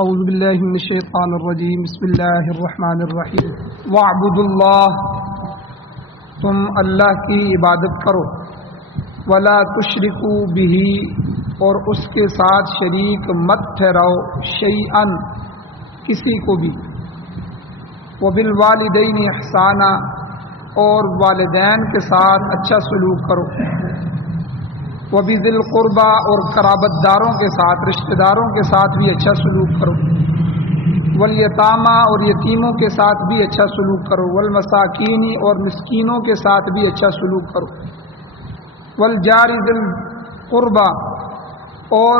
اعوذ باللہ من الشیطان الرجیم بسم اللہ الرحمن الرحیم وَاعْبُدُوا اللَّهَ، تم اللہ کی عبادت کرو، وَلَا تُشْرِكُوا بِهِ، اور اس کے ساتھ شریک مت ٹھہراؤ، شیئاً کسی کو بھی، وَبِالْوَالِدَيْنِ إِحْسَانًا، اور والدین کے ساتھ اچھا سلوک کرو، وَبِذِي الْقُرْبَى، اور قرابت داروں کے ساتھ، رشتہ داروں کے ساتھ بھی اچھا سلوک کرو، وَالْيَتَامَى، اور یتیموں کے ساتھ بھی اچھا سلوک کرو، وَالْمَسَاكِينِ، اور مسکینوں کے ساتھ بھی اچھا سلوک کرو، وَالْجَارِ ذِي الْقُرْبَى، اور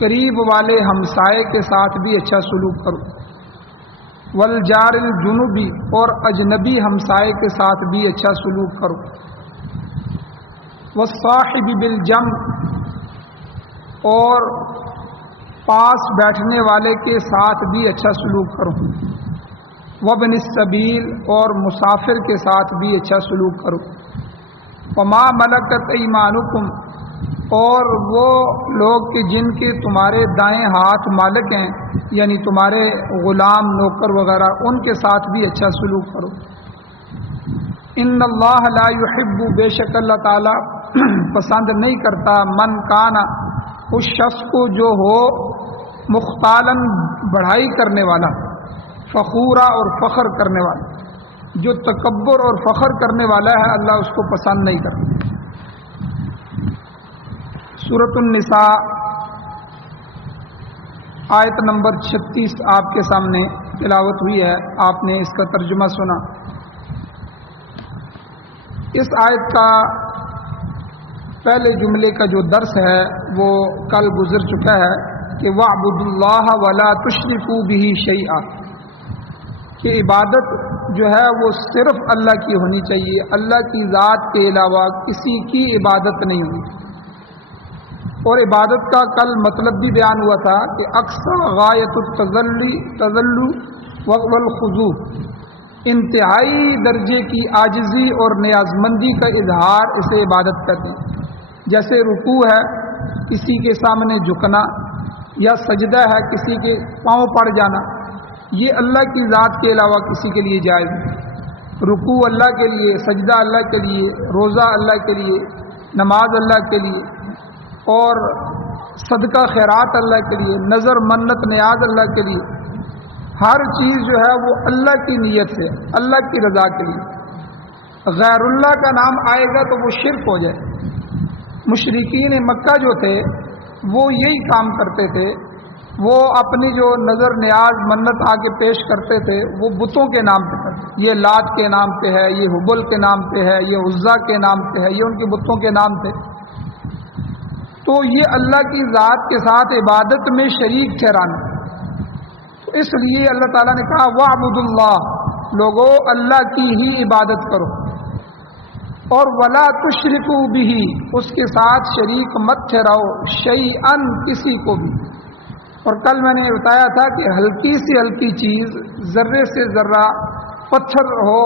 قریب والے ہمسائے کے ساتھ بھی اچھا سلوک کرو، وَالْجَارِ الْجُنُبِ، اور اجنبی ہمسائے کے ساتھ بھی اچھا سلوک کرو، وَالصَّاحِبِ بِالْجَنْبِ، اور پاس بیٹھنے والے کے ساتھ بھی اچھا سلوک کرو، وَابْنِ السَّبِيلِ، اور مسافر کے ساتھ بھی اچھا سلوک کرو، وَمَا مَلَكَتْ أَيْمَانُكُمْ، اور وہ لوگ کہ جن کے تمہارے دائیں ہاتھ مالک ہیں، یعنی تمہارے غلام نوکر وغیرہ، ان کے ساتھ بھی اچھا سلوک کرو، ان اللہ لا يحب، بے شک اللہ تعالیٰ پسند نہیں کرتا، من کانا، اس شخص کو جو ہو، مختالاً بڑھائی کرنے والا، فخورا، اور فخر کرنے والا، جو تکبر اور فخر کرنے والا ہے اللہ اس کو پسند نہیں کرتا۔ سورۃ النساء آیت نمبر 36 آپ کے سامنے تلاوت ہوئی ہے، آپ نے اس کا ترجمہ سنا۔ اس آیت کا پہلے جملے کا جو درس ہے وہ کل گزر چکا ہے کہ وَاعْبُدُوا اللَّهَ وَلَا تُشْرِكُوا بِهِ شَيْئًا، کہ عبادت جو ہے وہ صرف اللہ کی ہونی چاہیے، اللہ کی ذات کے علاوہ کسی کی عبادت نہیں ہونی۔ اور عبادت کا کل مطلب بھی بیان ہوا تھا کہ اقصی غایت التذلل والخضوع، انتہائی درجے کی عاجزی اور نیازمندی کا اظہار اسے عبادت کرتے ہیں، جیسے رکوع ہے کسی کے سامنے جھکنا، یا سجدہ ہے کسی کے پاؤں پڑ جانا، یہ اللہ کی ذات کے علاوہ کسی کے لیے جائز نہیں۔ رکوع اللہ کے لیے، سجدہ اللہ کے لیے، روزہ اللہ کے لیے، نماز اللہ کے لیے، اور صدقہ خیرات اللہ کے لیے، نظر منت نیاز اللہ کے لیے، ہر چیز جو ہے وہ اللہ کی نیت سے، اللہ کی رضا کے لیے۔ غیر اللہ کا نام آئے گا تو وہ شرک ہو جائے۔ مشرکین مکہ جو تھے وہ یہی کام کرتے تھے، وہ اپنی جو نظر نیاز منت آگے پیش کرتے تھے وہ بتوں کے نام پہ کرتے، یہ لات کے نام پہ ہے، یہ حبل کے نام پہ ہے، یہ عزا کے نام پہ ہے، یہ ان کے بتوں کے نام پہ، تو یہ اللہ کی ذات کے ساتھ عبادت میں شریک ٹھہرانا۔ اس لیے اللہ تعالیٰ نے کہا وَاعْبُدُوا اللَّهَ، لوگو اللہ کی ہی عبادت کرو، اور وَلَا تُشْرِكُوا بِهِ، اس کے ساتھ شریک مت ٹھہراؤ، شَيْئًا، کسی کو بھی۔ اور کل میں نے بتایا تھا کہ ہلکی سے ہلکی چیز، ذرے سے ذرہ، پتھر ہو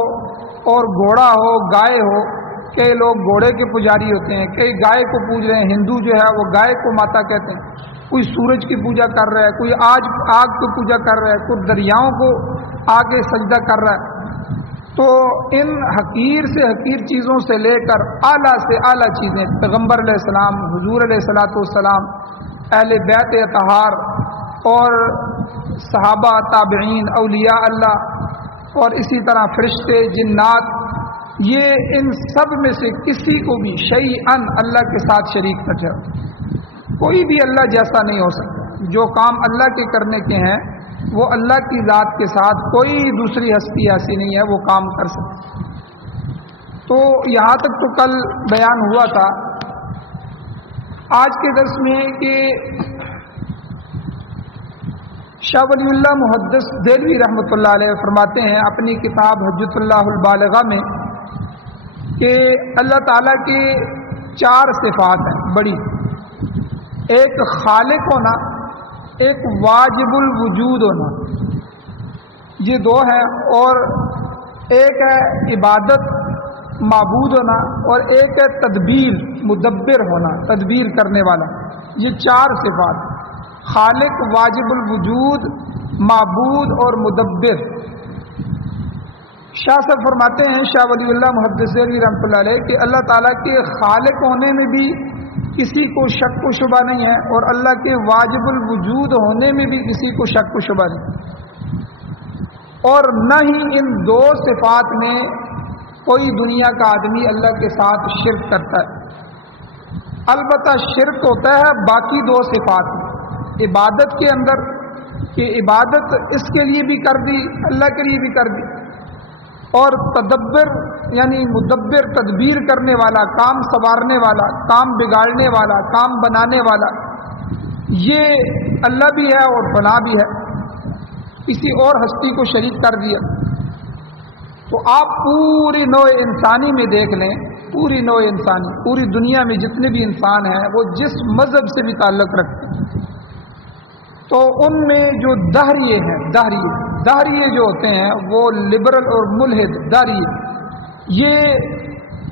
اور گھوڑا ہو، گائے ہو، کئی لوگ گھوڑے کے پجاری ہوتے ہیں، کئی گائے کو پوج رہے ہیں، ہندو جو ہے وہ گائے کو ماتا کہتے ہیں، کوئی سورج کی پوجا کر رہا ہے، کوئی آگ کی پوجا کر رہا ہے، کوئی دریاؤں کو آگے سجدہ کر رہا ہے۔ تو ان حقیر سے حقیر چیزوں سے لے کر اعلیٰ سے اعلیٰ چیزیں، پیغمبر علیہ السلام، حضور علیہ السلام، اہل بیت اطہار اور صحابہ، تابعین، اولیاء اللہ، اور اسی طرح فرشتے، جنات، یہ ان سب میں سے کسی کو بھی شیئاً اللہ کے ساتھ شریک نہ ٹھہراؤ۔ کوئی بھی اللہ جیسا نہیں ہو سکتا۔ جو کام اللہ کے کرنے کے ہیں وہ اللہ کی ذات کے ساتھ کوئی دوسری ہستی ایسی نہیں ہے وہ کام کر سکتی۔ تو یہاں تک تو کل بیان ہوا تھا۔ آج کے درس میں کہ شاہ ولی اللہ محدث دہلوی رحمۃ اللہ علیہ فرماتے ہیں اپنی کتاب حجت اللہ البالغہ میں کہ اللہ تعالیٰ کے 4 صفات ہیں بڑی، ایک خالق ہونا، ایک واجب الوجود ہونا، یہ 2 ہیں، اور ایک ہے عبادت، معبود ہونا، اور ایک ہے تدبیر، مدبر ہونا، تدبیر کرنے والا۔ یہ 4 صفات، خالق، واجب الوجود، معبود اور مدبر۔ شاہ صاحب فرماتے ہیں، شاہ ولی اللہ محدث علی رحمۃ اللہ علیہ، کہ اللہ تعالیٰ کے خالق ہونے میں بھی کسی کو شک و شبہ نہیں ہے، اور اللہ کے واجب الوجود ہونے میں بھی کسی کو شک و شبہ نہیں، اور نہ ہی ان دو صفات میں کوئی دنیا کا آدمی اللہ کے ساتھ شرک کرتا ہے۔ البتہ شرک ہوتا ہے باقی دو صفات میں، عبادت کے اندر، کہ عبادت اس کے لیے بھی کر دی، اللہ کے لیے بھی کر دی، اور تدبر یعنی مدبر، تدبیر کرنے والا، کام سنوارنے والا، کام بگاڑنے والا، کام بنانے والا، یہ اللہ بھی ہے اور بنا بھی ہے، کسی اور ہستی کو شریک کر دیا۔ تو آپ پوری نوع انسانی میں دیکھ لیں، پوری نوع انسانی، پوری دنیا میں جتنے بھی انسان ہیں وہ جس مذہب سے بھی تعلق رکھتے ہیں، تو ان میں جو دہریے ہیں، دہریے جو ہوتے ہیں وہ لبرل اور ملحد دہریے، یہ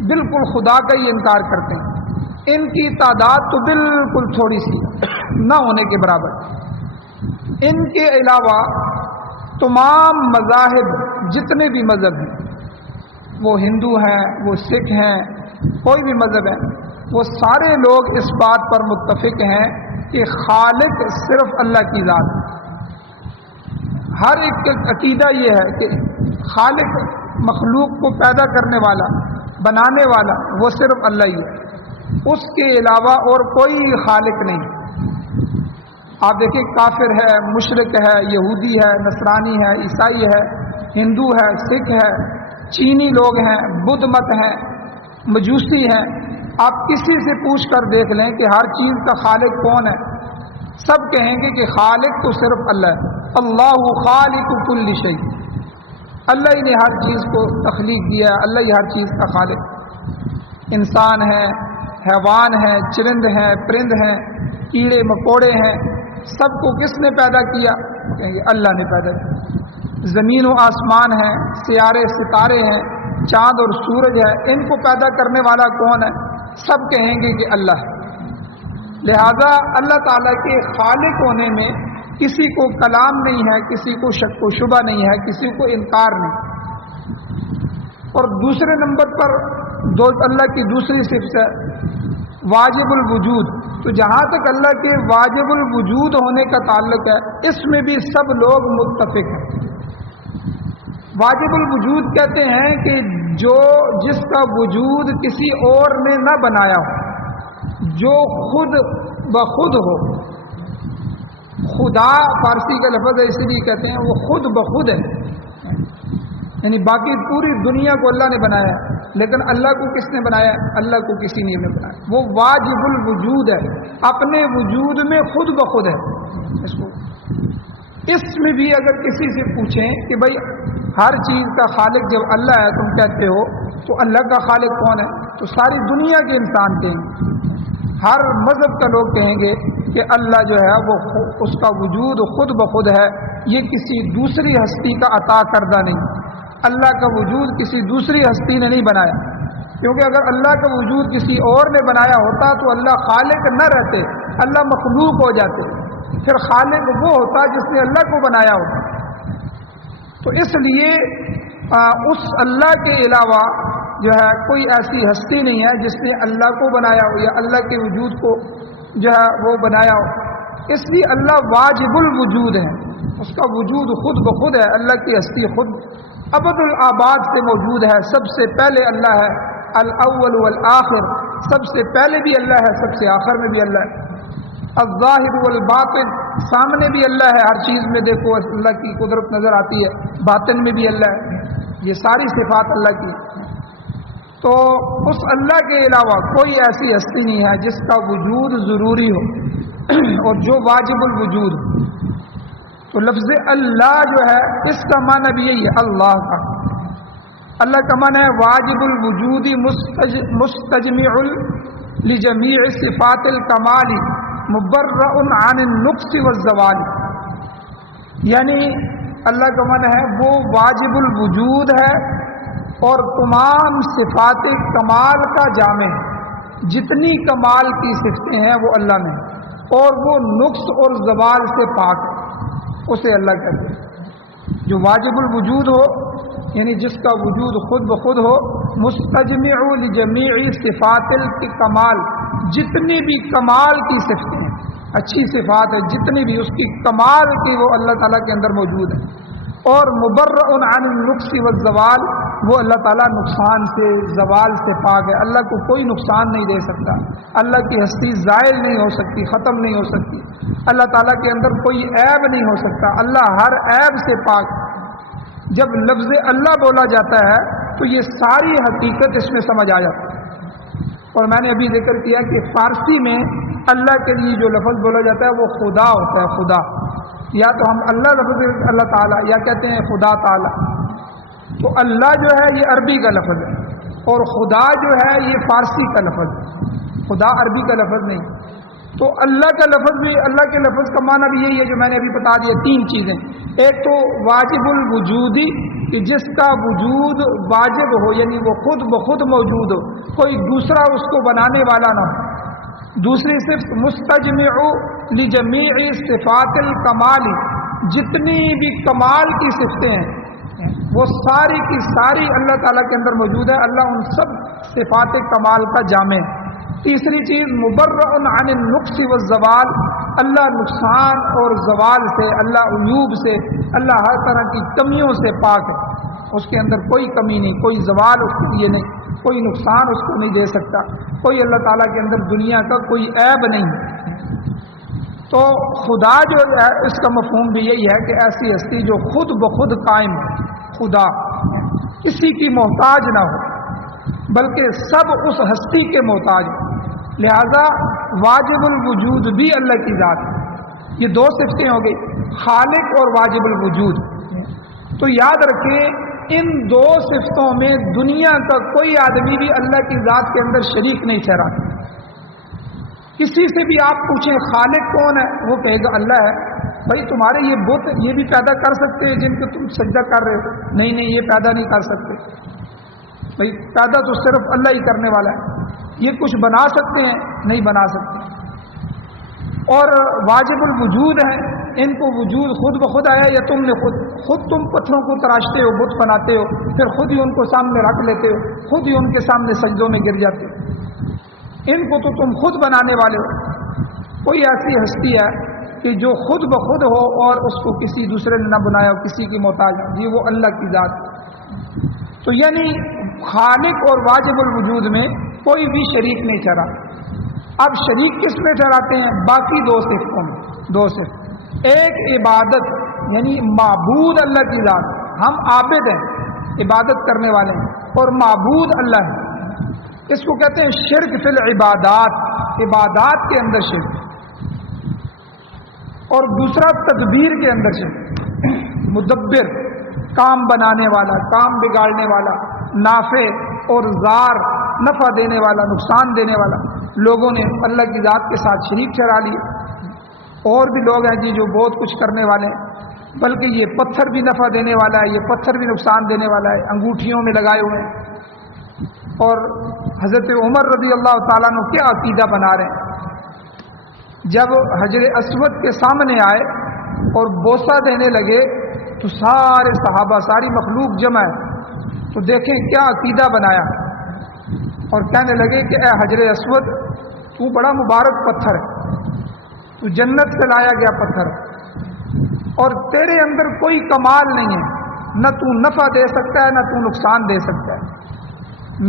بالکل خدا کا ہی انکار کرتے ہیں۔ ان کی تعداد تو بالکل تھوڑی سی، نہ ہونے کے برابر۔ ان کے علاوہ تمام مذاہب، جتنے بھی مذہب ہیں، وہ ہندو ہیں، وہ سکھ ہیں، کوئی بھی مذہب ہے، وہ سارے لوگ اس بات پر متفق ہیں کہ خالق صرف اللہ کی ذات ہے۔ ہر ایک کا عقیدہ یہ ہے کہ خالق، مخلوق کو پیدا کرنے والا، بنانے والا، وہ صرف اللہ ہی ہے، اس کے علاوہ اور کوئی خالق نہیں۔ آپ دیکھیں، کافر ہے، مشرک ہے، یہودی ہے، نصرانی ہے، عیسائی ہے، ہندو ہے، سکھ ہے، چینی لوگ ہیں، بدھ مت ہیں، مجوسی ہیں، آپ کسی سے پوچھ کر دیکھ لیں کہ ہر چیز کا خالق کون ہے، سب کہیں گے کہ خالق تو صرف اللہ ہے۔ اللہ خالق کل شیء، اللہ ہی نے ہر چیز کو تخلیق دیا ہے، اللہ ہی ہر چیز کا خالق۔ انسان ہے، حیوان ہے، چرند ہیں، پرند ہیں، کیڑے مکوڑے ہیں، سب کو کس نے پیدا کیا؟ کہیں گے اللہ نے پیدا کیا۔ زمین و آسمان ہیں، سیارے ستارے ہیں، چاند اور سورج ہے، ان کو پیدا کرنے والا کون ہے؟ سب کہیں گے کہ اللہ ہے۔ لہذا اللہ تعالیٰ کے خالق ہونے میں کسی کو کلام نہیں ہے، کسی کو شک و شبہ نہیں ہے، کسی کو انکار نہیں۔ اور دوسرے نمبر پر اللہ کی دوسری صفت ہے واجب الوجود۔ تو جہاں تک اللہ کے واجب الوجود ہونے کا تعلق ہے، اس میں بھی سب لوگ متفق ہیں۔ واجب الوجود کہتے ہیں کہ جس کا وجود کسی اور نے نہ بنایا ہو، جو خود بخود ہو۔ خدا فارسی کا لفظ ہے، اسی لیے کہتے ہیں وہ خود بخود ہے، یعنی باقی پوری دنیا کو اللہ نے بنایا ہے، لیکن اللہ کو کس نے بنایا ہے؟ اللہ کو کسی نے نہیں بنایا۔ وہ واجب الوجود ہے، اپنے وجود میں خود بخود ہے۔ اس میں بھی اگر کسی سے پوچھیں کہ بھائی ہر چیز کا خالق جب اللہ ہے تم کہتے ہو، تو اللہ کا خالق کون ہے؟ تو ساری دنیا کے انسان کہیں گے، ہر مذہب کا لوگ کہیں گے کہ اللہ جو ہے وہ اس کا وجود خود بخود ہے، یہ کسی دوسری ہستی کا عطا کردہ نہیں۔ اللہ کا وجود کسی دوسری ہستی نے نہیں بنایا، کیونکہ اگر اللہ کا وجود کسی اور نے بنایا ہوتا تو اللہ خالق نہ رہتے، اللہ مخلوق ہو جاتے، پھر خالق وہ ہوتا جس نے اللہ کو بنایا ہوتا۔ تو اس لیے اس اللہ کے علاوہ جو ہے کوئی ایسی ہستی نہیں ہے جس نے اللہ کو بنایا ہو یا اللہ کے وجود کو جو ہے وہ بنایا ہو۔ اس لیے اللہ واجب الوجود ہے، اس کا وجود خود بخود ہے، اللہ کی ہستی خود ابد الآباد سے موجود ہے، سب سے پہلے اللہ ہے، الاول والآخر، سب سے پہلے بھی اللہ ہے، سب سے آخر میں بھی اللہ ہے، الظاہر والباطن، سامنے بھی اللہ ہے، ہر چیز میں دیکھو اللہ کی قدرت نظر آتی ہے، باطن میں بھی اللہ ہے، یہ ساری صفات اللہ کی۔ تو اس اللہ کے علاوہ کوئی ایسی ہستی نہیں ہے جس کا وجود ضروری ہو اور جو واجب الوجود ہو۔ تو لفظ اللہ جو ہے اس کا معنی بھی یہی ہے، اللہ کا، اللہ کا معنی ہے واجب الوجود مستجمع لجمیع صفات الکمال مبرأ عن النقص والزوال، یعنی اللہ کا معنی ہے وہ واجب الوجود ہے اور تمام صفات کمال کا جامع ہے، جتنی کمال کی صفتیں ہیں وہ اللہ میں ہیں، اور وہ نقص اور زوال سے پاک ہے، اسے اللہ کہتے ہیں۔ جو واجب الوجود ہو یعنی جس کا وجود خود بخود ہو، مستجمع لجمیع صفات الکمال، جتنی بھی کمال کی صفتیں ہیں، اچھی صفات ہے جتنی بھی اس کی کمال کی وہ اللہ تعالیٰ کے اندر موجود ہے، اور مبرئ عن النقص والزوال، وہ اللہ تعالیٰ نقصان سے زوال سے پاک ہے، اللہ کو کوئی نقصان نہیں دے سکتا، اللہ کی ہستی زائل نہیں ہو سکتی، ختم نہیں ہو سکتی، اللہ تعالیٰ کے اندر کوئی عیب نہیں ہو سکتا، اللہ ہر عیب سے پاک ہے۔ جب لفظ اللہ بولا جاتا ہے تو یہ ساری حقیقت اس میں سمجھ آ جاتی ہے۔ اور میں نے ابھی ذکر کیا کہ فارسی میں اللہ کے لیے جو لفظ بولا جاتا ہے وہ خدا ہوتا ہے، خدا، یا تو ہم اللہ لفظ اللہ تعالیٰ یا کہتے ہیں خدا تعالیٰ، تو اللہ جو ہے یہ عربی کا لفظ ہے اور خدا جو ہے یہ فارسی کا لفظ ہے، خدا عربی کا لفظ نہیں۔ تو اللہ کا لفظ بھی، اللہ کے لفظ کا معنی بھی یہی ہے جو میں نے ابھی بتا دیا، تین چیزیں، ایک تو واجب الوجودی کہ جس کا وجود واجب ہو یعنی وہ خود بخود موجود ہو، کوئی دوسرا اس کو بنانے والا نہ ہو، دوسری صفت مستجمع لجمیع صفات الکمال، جتنی بھی کمال کی صفتیں ہیں وہ ساری کی ساری اللہ تعالیٰ کے اندر موجود ہے، اللہ ان سب صفات کمال کا جامع ہے۔ تیسری چیز مبرئ عن النقص والزوال، اللہ نقصان اور زوال سے، اللہ عیوب سے، اللہ ہر طرح کی کمیوں سے پاک ہے، اس کے اندر کوئی کمی نہیں، کوئی زوال اس کے لیے نہیں، کوئی نقصان اس کو نہیں دے سکتا، کوئی اللہ تعالیٰ کے اندر دنیا کا کوئی عیب نہیں۔ تو خدا جو ہے اس کا مفہوم بھی یہی ہے کہ ایسی ہستی جو خود بخود قائم ہے، خدا کسی کی محتاج نہ ہو بلکہ سب اس ہستی کے محتاج ہیں، لہذا واجب الوجود بھی اللہ کی ذات ہے۔ یہ دو صفتیں ہو گئی، خالق اور واجب الوجود۔ تو یاد رکھیں ان دو صفتوں میں دنیا کا کوئی آدمی بھی اللہ کی ذات کے اندر شریک نہیں ٹھہرا۔ کسی سے بھی آپ پوچھیں خالق کون ہے، وہ کہے گا اللہ ہے۔ بھائی تمہارے یہ بت یہ بھی پیدا کر سکتے ہیں جن کو تم سجدہ کر رہے ہو؟ نہیں نہیں، یہ پیدا نہیں کر سکتے۔ بھائی پیدا تو صرف اللہ ہی کرنے والا ہے۔ یہ کچھ بنا سکتے ہیں؟ نہیں بنا سکتے۔ اور واجب الوجود ہیں، ان کو وجود خود بخود آیا یا تم نے خود تم پتھروں کو تراشتے ہو، بت بناتے ہو، پھر خود ہی ان کو سامنے رکھ لیتے ہو، خود ہی ان کے سامنے سجدوں میں گر جاتے ہو، ان کو تو تم خود بنانے والے ہو۔ کوئی ایسی ہستی ہے کہ جو خود بخود ہو اور اس کو کسی دوسرے نے نہ بنایا ہو، کسی کی محتاج، جی وہ اللہ کی ذات ہے۔ تو یعنی خالق اور واجب الوجود میں کوئی بھی شریک نہیں ٹھہرا۔ اب شریک کس میں ٹھہراتے ہیں؟ باقی دو صفتوں میں، دو صفت، ایک عبادت یعنی معبود اللہ کی ذات، ہم عابد ہیں، عبادت کرنے والے ہیں، اور معبود اللہ ہے، اس کو کہتے ہیں شرک فی العبادات، عبادات کے اندر شرک، اور دوسرا تدبیر کے اندر شرک، مدبر، کام بنانے والا، کام بگاڑنے والا، نافع اور ضار، نفع دینے والا، نقصان دینے والا، لوگوں نے اللہ کی ذات کے ساتھ شریک ٹھہرا لیے۔ اور بھی لوگ ہیں جی جو بہت کچھ کرنے والے ہیں، بلکہ یہ پتھر بھی نفع دینے والا ہے، یہ پتھر بھی نقصان دینے والا ہے، انگوٹھیوں میں لگائے ہوئے ہیں۔ اور حضرت عمر رضی اللہ تعالیٰ عنہ کیا عقیدہ بنا رہے ہیں، جب حجر اسود کے سامنے آئے اور بوسہ دینے لگے تو سارے صحابہ، ساری مخلوق جمع ہے، تو دیکھیں کیا عقیدہ بنایا، اور کہنے لگے کہ اے حجر اسود تو بڑا مبارک پتھر ہے، تو جنت سے لایا گیا پتھر ہے، اور تیرے اندر کوئی کمال نہیں ہے، نہ تو نفع دے سکتا ہے نہ تو نقصان دے سکتا ہے،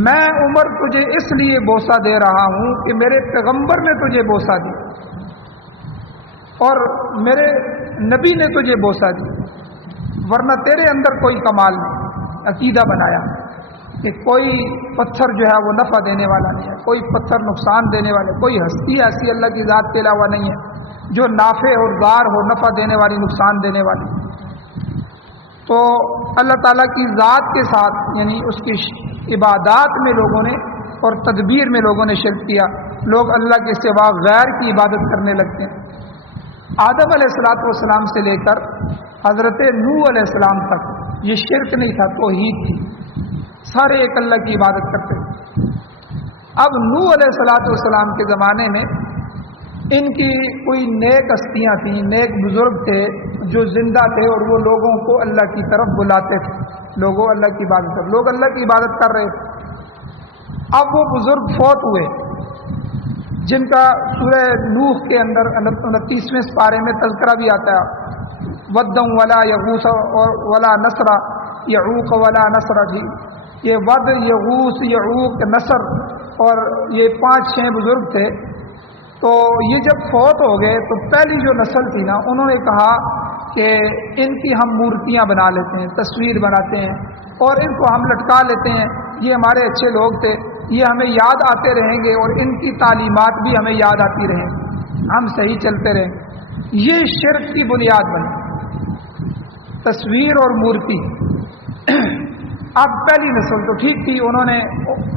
میں عمر تجھے اس لیے بوسہ دے رہا ہوں کہ میرے پیغمبر نے تجھے بوسہ دی اور میرے نبی نے تجھے بوسہ دی، ورنہ تیرے اندر کوئی کمال نہیں۔ عقیدہ بنایا کہ کوئی پتھر جو ہے وہ نفع دینے والا نہیں ہے، کوئی پتھر نقصان دینے والا، کوئی ہستی ایسی اللہ کی ذات کے علاوہ نہیں ہے جو نافع اور ضار ہو، نفع دینے والی، نقصان دینے والی۔ تو اللہ تعالیٰ کی ذات کے ساتھ یعنی اس کی عبادات میں لوگوں نے اور تدبیر میں لوگوں نے شرک کیا، لوگ اللہ کے سوا غیر کی عبادت کرنے لگتے ہیں۔ آدم علیہ السلام سے لے کر حضرت نوح علیہ السلام تک یہ شرک نہیں تھا، توحید تھی، سارے ایک اللہ کی عبادت کرتے تھے۔ اب نوح علیہ السلام کے زمانے میں ان کی کوئی نیک ہستیاں تھیں، نیک بزرگ تھے جو زندہ تھے اور وہ لوگوں کو اللہ کی طرف بلاتے تھے، لوگوں اللہ کی عبادت کر، لوگ اللہ کی عبادت کر رہے تھے۔ اب وہ بزرگ فوت ہوئے جن کا سورہ نوح کے اندر 29ویں سپارے میں تذکرہ بھی آتا ہے، ودّ ولا یغوث ولا نصر، یعوق ولا نصر، جی یہ ود، یغوث، یعوق، نصر اور یہ 5-6 بزرگ تھے۔ تو یہ جب فوت ہو گئے تو پہلی جو نسل تھی نا، انہوں نے کہا کہ ان کی ہم مورتیاں بنا لیتے ہیں، تصویر بناتے ہیں اور ان کو ہم لٹکا لیتے ہیں، یہ ہمارے اچھے لوگ تھے، یہ ہمیں یاد آتے رہیں گے اور ان کی تعلیمات بھی ہمیں یاد آتی رہیں گی، ہم صحیح چلتے رہیں گے۔ یہ شرک کی بنیاد بنی، تصویر اور مورتی۔ اب پہلی نسل تو ٹھیک تھی، انہوں نے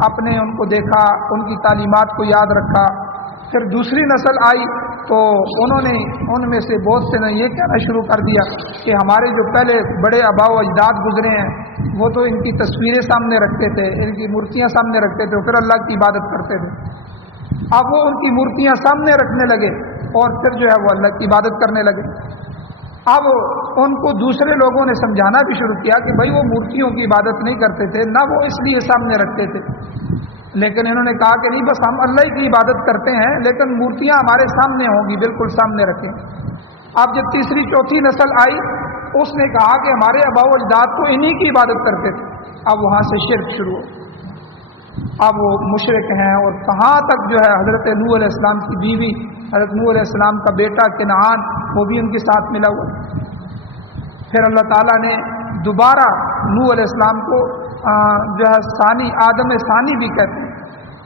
اپنے ان کو دیکھا، ان کی تعلیمات کو یاد رکھا۔ پھر دوسری نسل آئی تو انہوں نے ان میں سے بہت سے نے یہ کہنا شروع کر دیا کہ ہمارے جو پہلے بڑے آباء و اجداد گزرے ہیں وہ تو ان کی تصویریں سامنے رکھتے تھے، ان کی مورتیاں سامنے رکھتے تھے، پھر اللہ کی عبادت کرتے تھے۔ اب وہ ان کی مورتیاں سامنے رکھنے لگے اور پھر جو ہے وہ اللہ کی عبادت کرنے لگے۔ اب ان کو دوسرے لوگوں نے سمجھانا بھی شروع کیا کہ بھائی وہ مورتیوں کی عبادت نہیں کرتے تھے، نہ وہ اس لیے سامنے رکھتے تھے، لیکن انہوں نے کہا کہ نہیں، بس ہم اللہ کی عبادت کرتے ہیں لیکن مورتیاں ہمارے سامنے ہوں گی، بالکل سامنے رکھیں۔ اب جب تیسری چوتھی نسل آئی اس نے کہا کہ ہمارے آباء و اجداد کو انہی کی عبادت کرتے تھے۔ اب وہاں سے شرک شروع ہو، اب وہ مشرک ہیں، اور کہاں تک جو ہے حضرت نوح علیہ السلام کی بیوی، حضرت نوح علیہ السلام کا بیٹا کنعان، وہ بھی ان کے ساتھ ملا ہوا۔ پھر اللہ تعالیٰ نے دوبارہ نوح علیہ السلام کو جو ہے ثانی، آدم ثانی بھی کہتے ہیں،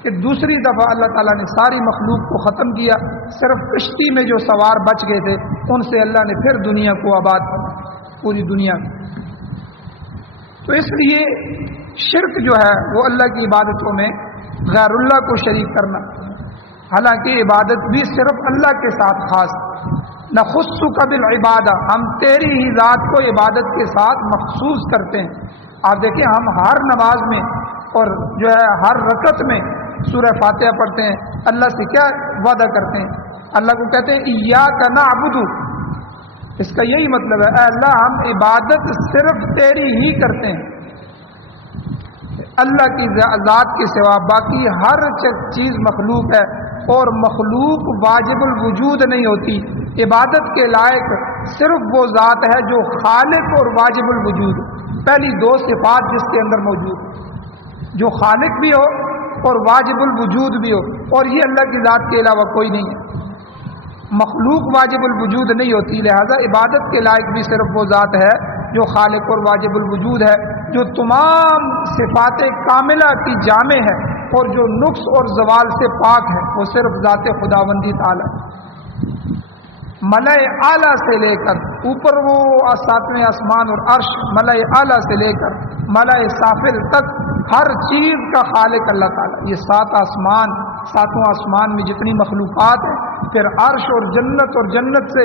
کہ دوسری دفعہ اللہ تعالیٰ نے ساری مخلوق کو ختم کیا، صرف کشتی میں جو سوار بچ گئے تھے ان سے اللہ نے پھر دنیا کو آباد کیا، پوری دنیا میں۔ تو اس لیے شرک جو ہے وہ اللہ کی عبادتوں میں غیر اللہ کو شریک کرنا، حالانکہ عبادت بھی صرف اللہ کے ساتھ خاص، نخصک بالعبادہ، ہم تیری ہی ذات کو عبادت کے ساتھ مخصوص کرتے ہیں۔ آپ دیکھیں ہم ہر نماز میں اور جو ہے ہر رکعت میں سورہ فاتحہ پڑھتے ہیں، اللہ سے کیا وعدہ کرتے ہیں؟ اللہ کو کہتے ہیں ایاک نعبد، اس کا یہی مطلب ہے اے اللہ ہم عبادت صرف تیری ہی کرتے ہیں، اللہ کی ذات کے سوا باقی ہر چیز مخلوق ہے، اور مخلوق واجب الوجود نہیں ہوتی، عبادت کے لائق صرف وہ ذات ہے جو خالق اور واجب الوجود، پہلی دو صفات جس کے اندر موجود، جو خالق بھی ہو اور واجب الوجود بھی ہو، اور یہ اللہ کی ذات کے علاوہ کوئی نہیں ہے۔ مخلوق واجب الوجود نہیں ہوتی، لہذا عبادت کے لائق بھی صرف وہ ذات ہے جو خالق اور واجب الوجود ہے، جو تمام صفات کاملہ کی جامع ہے اور جو نقص اور زوال سے پاک ہے، وہ صرف ذات خداوندی تعالی۔ ملائے اعلیٰ سے لے کر اوپر وہ 7ویں آسمان اور عرش، ملائے اعلیٰ سے لے کر ملائے سافل تک ہر چیز کا خالق اللہ تعالیٰ۔ یہ 7 آسمان، 7واں آسمان میں جتنی مخلوقات ہیں، پھر عرش اور جنت سے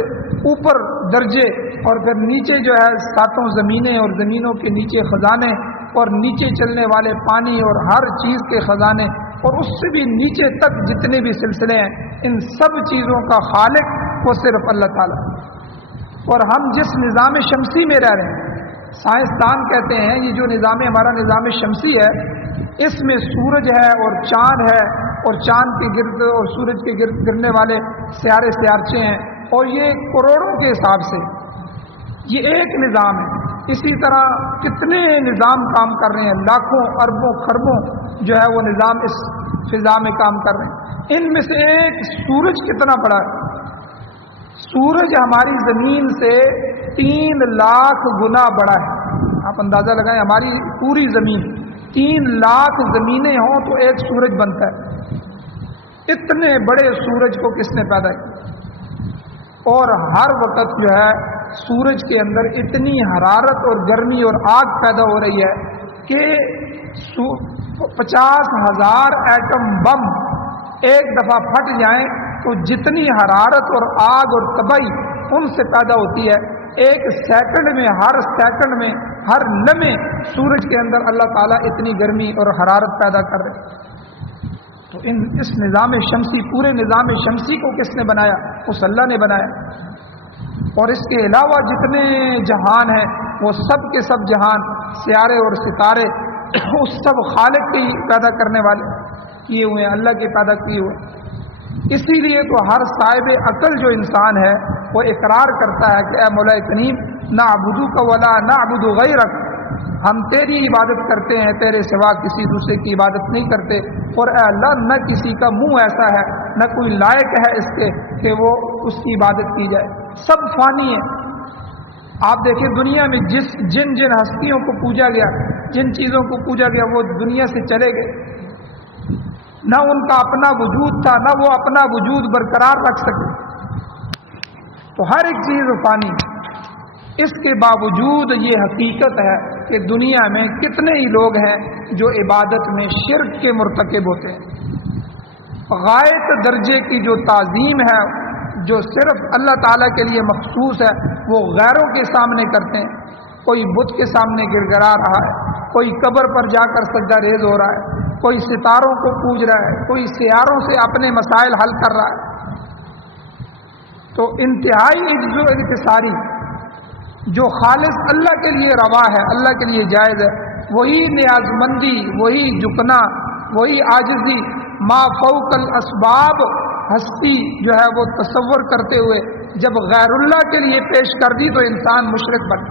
اوپر درجے، اور پھر نیچے جو ہے 7 زمینیں اور زمینوں کے نیچے خزانے، اور نیچے چلنے والے پانی اور ہر چیز کے خزانے، اور اس سے بھی نیچے تک جتنے بھی سلسلے ہیں، ان سب چیزوں کا خالق وہ صرف اللہ تعالیٰ۔ اور ہم جس نظام شمسی میں رہ رہے ہیں، سائنسدان کہتے ہیں یہ جو ہمارا نظام شمسی ہے، اس میں سورج ہے اور چاند ہے، اور چاند کے گرد اور سورج کے گرد گرنے والے سیارے سیارچے ہیں، اور یہ کروڑوں کے حساب سے یہ ایک نظام ہے۔ اسی طرح کتنے نظام کام کر رہے ہیں، لاکھوں اربوں خربوں جو ہے وہ نظام اس فضا میں کام کر رہے ہیں۔ ان میں سے ایک سورج کتنا بڑا ہے؟ سورج ہماری زمین سے 3 لاکھ گنا بڑا ہے۔ آپ اندازہ لگائیں، ہماری پوری زمین 3 لاکھ زمینیں ہوں تو ایک سورج بنتا ہے۔ اتنے بڑے سورج کو کس نے پیدا کیا؟ اور ہر وقت جو ہے سورج کے اندر اتنی حرارت اور گرمی اور آگ پیدا ہو رہی ہے کہ 50,000 ایٹم بم ایک دفعہ پھٹ جائیں تو جتنی حرارت اور آگ اور تباہی ان سے پیدا ہوتی ہے، ایک سیکنڈ میں، ہر سیکنڈ میں، ہر لمحے سورج کے اندر اللہ تعالیٰ اتنی گرمی اور حرارت پیدا کر رہے ہیں۔ تو اس نظام شمسی، پورے نظام شمسی کو کس نے بنایا؟ اس اللہ نے بنایا. اور اس کے علاوہ جتنے جہان ہیں وہ سب کے سب جہان، سیارے اور ستارے، اس سب خالق کے پیدا کرنے والے کیے ہوئے ہیں، اللہ کے پیدا کیے ہوئے. اسی لیے تو ہر صاحب عقل جو انسان ہے وہ اقرار کرتا ہے کہ اے مولا کریم نعبدک ولا نعبد غیرک، ہم تیری عبادت کرتے ہیں، تیرے سوا کسی دوسرے کی عبادت نہیں کرتے. اور اے اللہ نہ کسی کا منہ ایسا ہے، نہ کوئی لائق ہے اس کے کہ وہ اس کی عبادت کی جائے. سب فانی ہیں. آپ دیکھیں دنیا میں جن ہستیوں کو پوجا گیا، جن چیزوں کو پوجا گیا، وہ دنیا سے چلے گئے. نہ ان کا اپنا وجود تھا، نہ وہ اپنا وجود برقرار رکھ سکے. تو ہر ایک چیز فانی. اس کے باوجود یہ حقیقت ہے کہ دنیا میں کتنے ہی لوگ ہیں جو عبادت میں شرک کے مرتکب ہوتے ہیں. غایت درجے کی جو تعظیم ہے، جو صرف اللہ تعالیٰ کے لیے مخصوص ہے، وہ غیروں کے سامنے کرتے ہیں. کوئی بت کے سامنے گر گرا رہا ہے، کوئی قبر پر جا کر سجدہ ریز ہو رہا ہے، کوئی ستاروں کو پوج رہا ہے، کوئی سیاروں سے اپنے مسائل حل کر رہا ہے. تو انتہائی عجز و انکساری جو خالص اللہ کے لیے روا ہے، اللہ کے لیے جائز ہے، وہی نیاز مندی، وہی جھکنا، وہی عاجزی ما فوق الاسباب ہستی جو ہے وہ تصور کرتے ہوئے جب غیر اللہ کے لیے پیش کر دی تو انسان مشرک بن.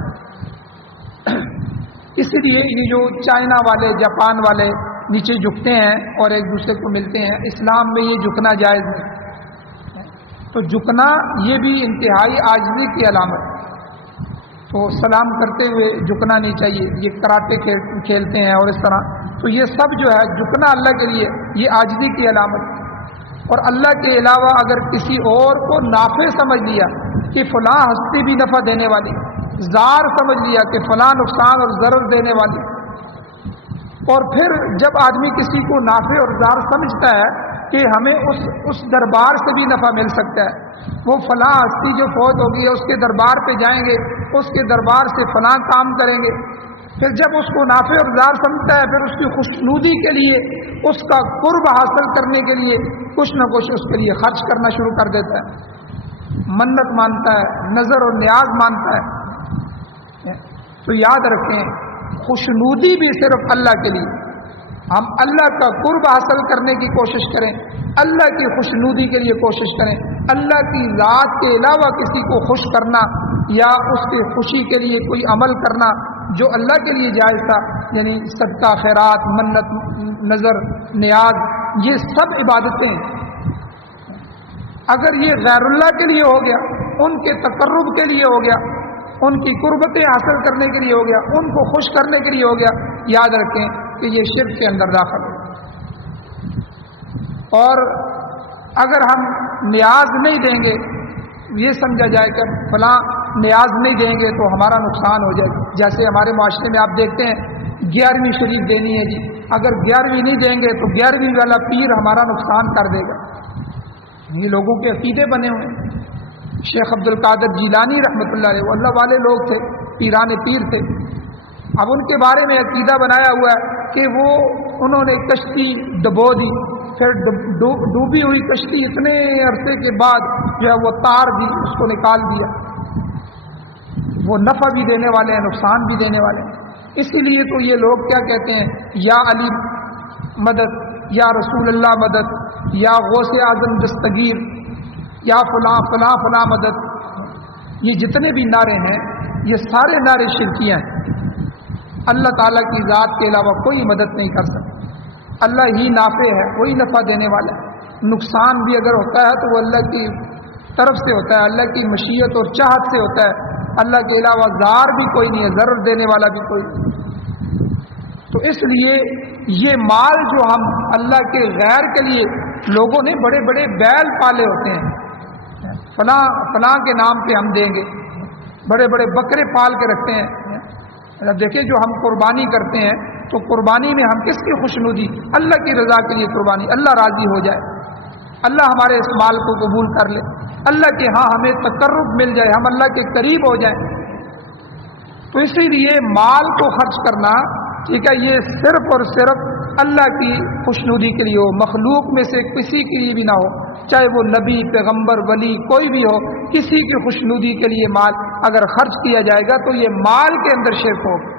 اس لیے یہ جو چائنا والے، جاپان والے نیچے جھکتے ہیں اور ایک دوسرے کو ملتے ہیں، اسلام میں یہ جھکنا جائز نہیں. تو جھکنا یہ بھی انتہائی عاجزی کی علامت ہے. تو سلام کرتے ہوئے جھکنا نہیں چاہیے. یہ کراٹے کھیلتے ہیں اور اس طرح، تو یہ سب جو ہے جھکنا اللہ کے لیے، یہ عاجزی کی علامت ہے. اور اللہ کے علاوہ اگر کسی اور کو نافع سمجھ لیا کہ فلاں ہستی بھی نفع دینے والی، زار سمجھ لیا کہ فلاں نقصان اور ضرر دینے والی، اور پھر جب آدمی کسی کو نافع اور زار سمجھتا ہے کہ ہمیں اس دربار سے بھی نفع مل سکتا ہے، وہ فلاں ہستی جو فوت ہوگی ہے اس کے دربار پہ جائیں گے، اس کے دربار سے فلاں کام کریں گے، پھر جب اس کو نافع اور زار سمجھتا ہے پھر اس کی خوشنودی کے لیے، اس کا قرب حاصل کرنے کے لیے کچھ نہ کچھ اس کے لیے خرچ کرنا شروع کر دیتا ہے، منت مانتا ہے، نظر اور نیاز مانتا ہے. تو یاد رکھیں خوشنودی بھی صرف اللہ کے لیے. ہم اللہ کا قرب حاصل کرنے کی کوشش کریں، اللہ کی خوشنودی کے لیے کوشش کریں. اللہ کی ذات کے علاوہ کسی کو خوش کرنا یا اس کی خوشی کے لیے کوئی عمل کرنا جو اللہ کے لیے جائز تھا، یعنی صدقہ، خیرات، منت، نظر، نیاز، یہ سب عبادتیں اگر یہ غیر اللہ کے لیے ہو گیا، ان کے تقرب کے لیے ہو گیا، ان کی قربتیں حاصل کرنے کے لیے ہو گیا، ان کو خوش کرنے کے لیے ہو گیا، یاد رکھیں کہ یہ شرک کے اندر داخل ہے. اور اگر ہم نیاز نہیں دیں گے، یہ سمجھا جائے کہ فلاں نیاز نہیں دیں گے تو ہمارا نقصان ہو جائے گا. جیسے ہمارے معاشرے میں آپ دیکھتے ہیں 11ویں شریف دینی ہے جی، اگر 11ویں نہیں دیں گے تو 11ویں والا پیر ہمارا نقصان کر دے گا. یہ لوگوں کے عقیدے بنے ہوئے ہیں. شیخ عبد القادر جیلانی رحمۃ اللہ علیہ وہ اللہ والے لوگ تھے، پیران پیر تھے. اب ان کے بارے میں عقیدہ بنایا ہوا ہے کہ انہوں نے کشتی ڈبو دی، پھر ڈوبی ہوئی کشتی اتنے عرصے کے بعد جو ہے وہ تار دی، اس کو نکال دیا. وہ نفع بھی دینے والے ہیں، نقصان بھی دینے والے ہیں. اسی لیے تو یہ لوگ کیا کہتے ہیں، یا علی مدد، یا رسول اللہ مدد، یا غوث اعظم دستگیر، یا فلاں فلاں فلاں مدد. یہ جتنے بھی نعرے ہیں یہ سارے نعرے شرکیاں ہیں. اللہ تعالیٰ کی ذات کے علاوہ کوئی مدد نہیں کر سکتا. اللہ ہی نافع ہے، وہی نفع دینے والا ہے. نقصان بھی اگر ہوتا ہے تو وہ اللہ کی طرف سے ہوتا ہے، اللہ کی مشیت اور چاہت سے ہوتا ہے. اللہ کے علاوہ زار بھی کوئی نہیں ہے، ضرر دینے والا بھی کوئی نہیں. تو اس لیے یہ مال جو ہم اللہ کے غیر کے لیے، لوگوں نے بڑے بڑے بیل پالے ہوتے ہیں، فلاں فلاں کے نام پہ ہم دیں گے، بڑے بڑے بکرے پال کے رکھتے ہیں. اب دیکھیں جو ہم قربانی کرتے ہیں تو قربانی میں ہم کس کی خوشنودی، اللہ کی رضا کے لیے قربانی، اللہ راضی ہو جائے، اللہ ہمارے اس مال کو قبول کر لے، اللہ کے ہاں ہمیں تقرب مل جائے، ہم اللہ کے قریب ہو جائیں. تو اسی لیے مال کو خرچ کرنا، ٹھیک ہے، یہ صرف اور صرف اللہ کی خوشنودی کے لیے ہو، مخلوق میں سے کسی کے لیے بھی نہ ہو، چاہے وہ نبی، پیغمبر، ولی کوئی بھی ہو، کسی کی خوشنودی کے لیے مال اگر خرچ کیا جائے گا تو یہ مال کے اندر شرک ہوگا۔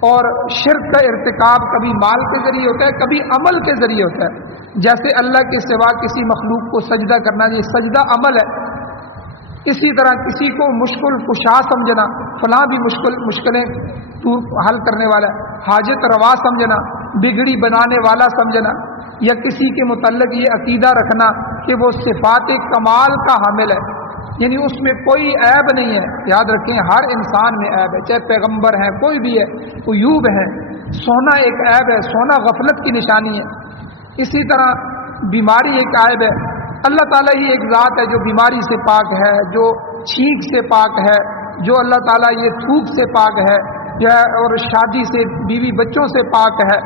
اور شرک کا ارتکاب کبھی مال کے ذریعے ہوتا ہے، کبھی عمل کے ذریعے ہوتا ہے۔ جیسے اللہ کے سوا کسی مخلوق کو سجدہ کرنا، یہ سجدہ عمل ہے۔ اسی طرح کسی کو مشکل کشا سمجھنا، فلاں بھی مشکلیں تو حل کرنے والا ہے، حاجت روا سمجھنا، بگڑی بنانے والا سمجھنا، یا کسی کے متعلق یہ عقیدہ رکھنا کہ وہ صفات کمال کا حامل ہے، یعنی اس میں کوئی عیب نہیں ہے۔ یاد رکھیں ہر انسان میں عیب ہے، چاہے پیغمبر ہیں، کوئی بھی ہے، عیوب ہے۔ سونا ایک عیب ہے، سونا غفلت کی نشانی ہے۔ اسی طرح بیماری ایک عیب ہے۔ اللہ تعالیٰ ہی ایک ذات ہے جو بیماری سے پاک ہے، جو چھینک سے پاک ہے، جو اللہ تعالیٰ یہ تھوک سے پاک ہے، اور شادی سے، بیوی بچوں سے پاک ہے۔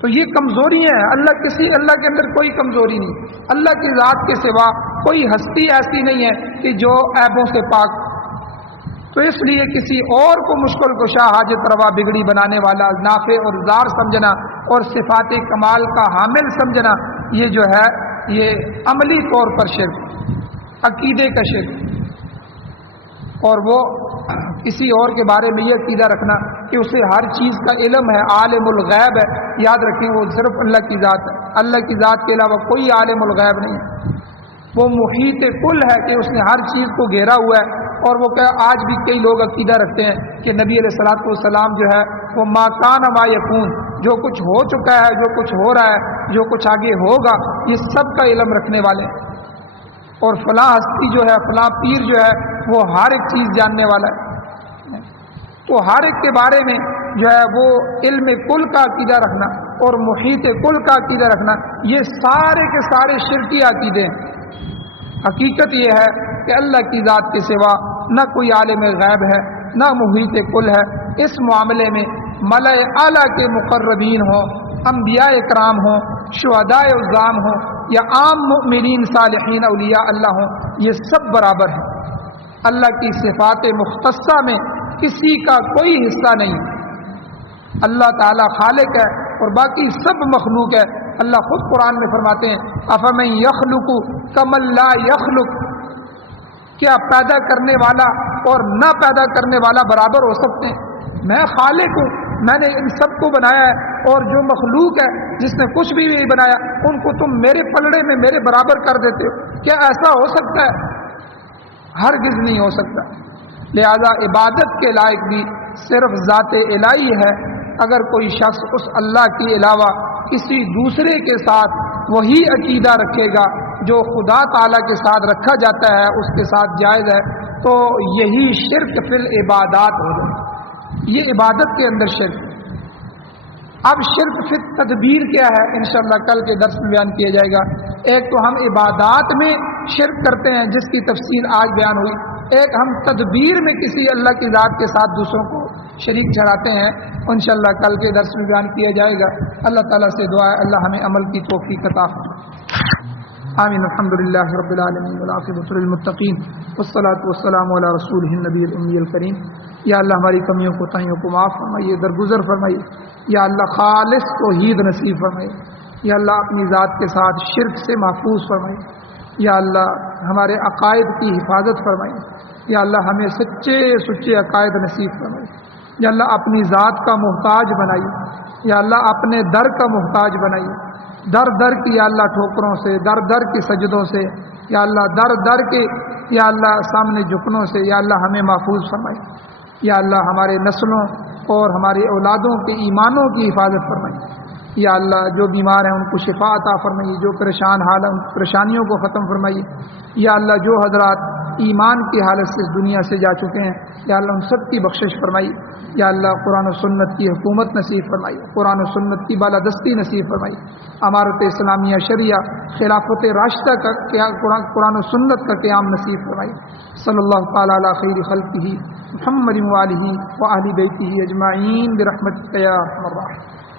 تو یہ کمزوریاں ہیں، اللہ کے اندر کوئی کمزوری نہیں۔ اللہ کی ذات کے سوا کوئی ہستی ایسی نہیں ہے کہ جو عیبوں سے پاک۔ تو اس لیے کسی اور کو مشکل کشا، حاجت روا، بگڑی بنانے والا، نافع اور ضار سمجھنا اور صفات کمال کا حامل سمجھنا، یہ جو ہے یہ عملی طور پر شرک، عقیدے کا شرک۔ اور وہ کسی اور کے بارے میں یہ عقیدہ رکھنا کہ اسے ہر چیز کا علم ہے، عالم الغیب ہے۔ یاد رکھیں وہ صرف اللہ کی ذات ہے، اللہ کی ذات کے علاوہ کوئی عالم الغیب نہیں ہے۔ وہ محیط کل ہے کہ اس نے ہر چیز کو گھیرا ہوا ہے۔ اور وہ کہ آج بھی کئی لوگ عقیدہ رکھتے ہیں کہ نبی علیہ الصلوۃ والسلام جو ہے وہ ما کان ما یکون، جو کچھ ہو چکا ہے، جو کچھ ہو رہا ہے، جو کچھ آگے ہوگا، یہ سب کا علم رکھنے والے ہیں۔ اور فلاں ہستی جو ہے، فلاں پیر جو ہے، وہ ہر ایک چیز جاننے والا ہے۔ تو ہر ایک کے بارے میں جو ہے وہ علم کل کا عقیدہ رکھنا اور محیط کل کا عقیدہ رکھنا، یہ سارے کے سارے شرکی عقیدے ہیں۔ حقیقت یہ ہے کہ اللہ کی ذات کے سوا نہ کوئی عالم غیب ہے، نہ محیط کل ہے۔ اس معاملے میں ملأ اعلیٰ کے مقربین ہوں، انبیاء اکرام ہوں، شہداء عظام ہوں، یا عام مؤمنین، صالحین، اولیاء اللہ ہوں، یہ سب برابر ہیں۔ اللہ کی صفات مختصہ میں کسی کا کوئی حصہ نہیں۔ اللہ تعالیٰ خالق ہے اور باقی سب مخلوق ہے۔ اللہ خود قرآن میں فرماتے ہیں افمن یخلق کمن لا یخلق، کیا پیدا کرنے والا اور نہ پیدا کرنے والا برابر ہو سکتے ہیں؟ میں خالق ہوں، میں نے ان سب کو بنایا ہے، اور جو مخلوق ہے جس نے کچھ بھی نہیں بنایا ان کو تم میرے پلڑے میں میرے برابر کر دیتے ہو۔ کیا ایسا ہو سکتا ہے؟ ہرگز نہیں ہو سکتا۔ لہذا عبادت کے لائق بھی صرف ذات الہی ہے۔ اگر کوئی شخص اس اللہ کے علاوہ کسی دوسرے کے ساتھ وہی عقیدہ رکھے گا جو خدا تعالیٰ کے ساتھ رکھا جاتا ہے، اس کے ساتھ جائز ہے، تو یہی شرک فی العبادات ہو جائے، یہ عبادت کے اندر شرک ہے۔ اب شرک فی تدبیر کیا ہے، انشاءاللہ کل کے درس میں بیان کیا جائے گا۔ ایک تو ہم عبادات میں شرک کرتے ہیں جس کی تفصیل آج بیان ہوئی، ایک ہم تدبیر میں کسی اللہ کی ذات کے ساتھ دوسروں کو شریک ٹھہراتے ہیں، انشاءاللہ کل کے درس میں بیان کیا جائے گا۔ اللہ تعالیٰ سے دعا ہے اللہ ہمیں عمل کی توفیق عطا فرمائے۔ آمین۔ الحمدللہ رب العالمین والعاقبۃ للمتقین والصلاۃ والسلام علی رسولہ النبی الامی الکریم۔ یا اللہ ہماری کمیوں کوتاہیوں کو معاف فرمائیے، درگزر فرمائیے۔ یا اللہ خالص توحید نصیب فرمائیے۔ یا اللہ اپنی ذات کے ساتھ شرک سے محفوظ فرمائیے۔ یا اللہ ہمارے عقائد کی حفاظت فرمائیے۔ یا اللہ ہمیں سچے سچے عقائد نصیب فرمائیے۔ یا اللہ اپنی ذات کا محتاج بنائیے۔ یا اللہ اپنے در کا محتاج بنائیے، در در کی یا اللہ ٹھوکروں سے، در در کے سجدوں سے، یا اللہ در در کے یا اللہ سامنے جھکنوں سے، یا اللہ ہمیں محفوظ فرمائیے۔ یا اللہ ہمارے نسلوں اور ہمارے اولادوں کے ایمانوں کی حفاظت فرمائیے۔ یا اللہ جو بیمار ہیں ان کو شفا عطا فرمائیے، جو پریشان حال ہیں ان پریشانیوں کو ختم فرمائیے۔ یا اللہ جو حضرات ایمان کی حالت سے اس دنیا سے جا چکے ہیں، یا اللہ ان سب کی بخشش فرمائیے۔ یا اللہ قرآن و سنت کی حکومت نصیب فرمائیے، قرآن و سنت کی بالادستی نصیب فرمائیے، امارت اسلامیہ شریعہ خلافت راشدہ کا قرآن و سنت کا قیام نصیب فرمائیے۔ صلی اللہ تعالیٰ علی خیر خلقہ محمد وآلہ وآل بیتہ اجمعین برحمتک یا ارحم الراحمین۔